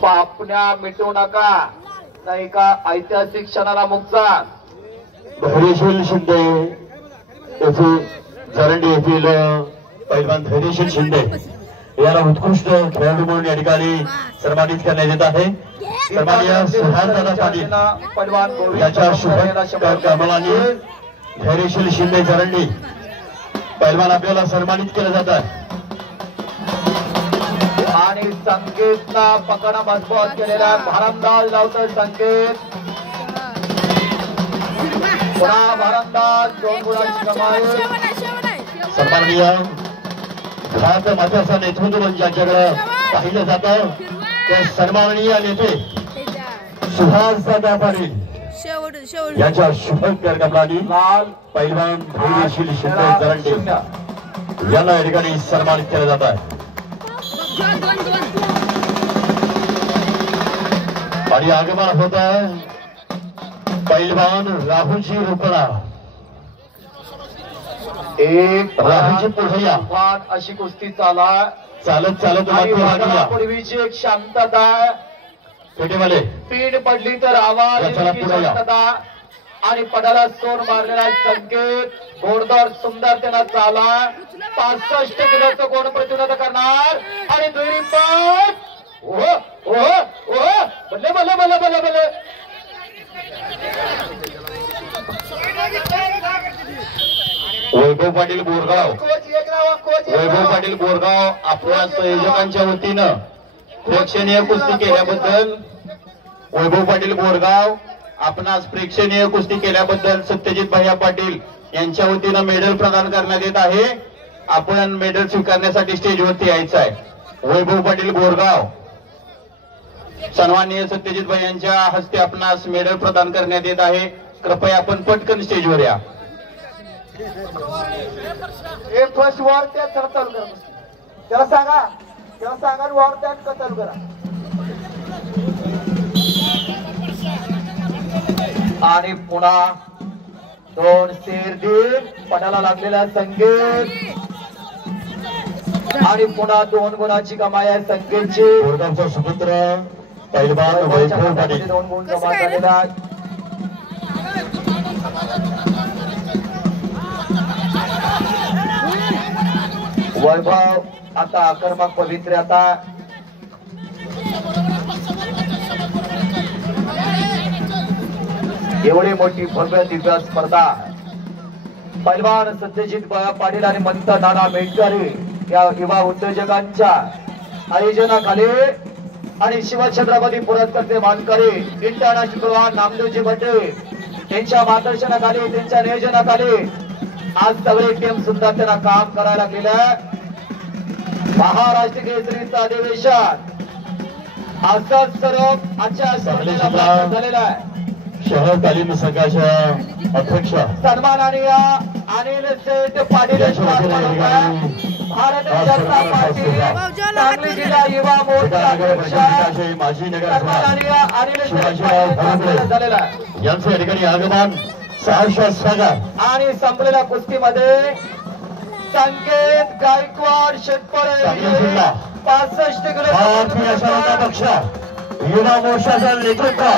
पापण्या मिटवू नका, नाही का ऐतिहासिक क्षणाला मुक्ता धैर्यशील शिंदे येथे जरंडी येथील पैलवान धैर्यशील शिंदे याला उत्कृष्ट खेळाडू म्हणून या ठिकाणी सन्मानित करण्यात येत आहे। सन्माननीय सुहासदादा पाटील पैलवान याच्या शुभ कमलाने धैर्यशील शिंदे जरंडी पैलवान आपल्याला सन्मानित केलं जात आहे। आणि संकेतला पकडा मजबूत केलेला भारंदाज लावतोय संकेत, पुन्हा भारंदाज 2 गुणांची कमाई। सन्माननीय घात माथ्याचा नेतृत्व ज्यांच्याकडे पाहिलं जातं ते सन्माननीय नेते सुहासदादा पाटील याच्या शुभ कमलाने लाल पैलवान धैर्यशील शिंदे जरंडी यांना या ठिकाणी सन्मानित केलं जात आहे। आणि आगमन होत आहे पैलवान राहुलजी रोकडा एक राहुलजी पुढया अशी कुस्ती चालत पूर्वीची एक शांतता पेटेवाले पीड पडली तर आवाज शांतता आणि पडाला सोर मारलेला संकेत घोडदौड सुंदर त्यांना चाला 65 किलोचं कोण प्रतिरोध करणार आणि दुहेरी पण ओह ओह ओह बल्ले बल्ले बल्ले बल्ले बल्ले वैभव पाटील बोरगाव आपल्या संयोजकांच्या वतीनं प्रेक्षणीय कुस्ती केल्याबद्दल वैभव पाटील बोरगाव आपणास प्रेक्षणीय कुस्ती केल्याबद्दल सत्यजित भैया पाटील यांच्या वतीनं मेडल प्रदान करण्यात येत आहे। आपण मेडल स्वीकारण्यासाठी स्टेजवरती यायचं आहे। वैभव पाटील बोरगाव सन्माननीय सत्यजित भाई यांच्या हस्ते आपणास मेडल प्रदान करण्यात येत आहे। कृपया आपण पटकन स्टेजवर या। फर्स्ट वॉर त्यात चालू करा, त्याला सांगा वॉर त्यात चालू करा। आणि पुन्हा 2 शेर दीड पडाला लागलेला संकेत आणि पुन्हा 2 गुणाची कमाई आहे संकेतची। बोरगावचा सुपुत्र पैलवान वैभव पाटील 2 गुण जमा झालेला। वैभव आता आक्रमक पवित्र आता एवढी मोठी भव्य दिव्य स्पर्धा पैलवान सत्यजित पाटील आणि मंत नाना मेटकरी या युवा उद्योजकांच्या आयोजनाखाली आणि शिवछत्रपती पुरस्कार मानकरी इंटरनॅशनल पैलवान नामदेवजी भट्टे त्यांच्या मार्गदर्शनाखाली त्यांच्या नियोजनाखाली आज सगळे टीम सुद्धा त्यांना काम करायला गेलं। महाराष्ट्र केसरीचं अधिवेशन असंच स्वरूप आजच्या स्पर्धेला झालेलं आहे। शहर तालीम संघाच्या अध्यक्ष सन्माननीय अनिल सेठ पाटील भारतीय जनता पार्टी सांगली जिल्हा युवा मोर्चा अध्यक्ष माजी नगर सन्माननीय अनिल सेठ पाटील झालेला आहे। यांचं या ठिकाणी आगमन सहर्ष स्वागत। आणि संपलेल्या कुस्तीमध्ये संकेत गायकवाड शेतपळे 65 किलो भारतीय जनता पक्ष युवा मोर्चाचं नेतृत्व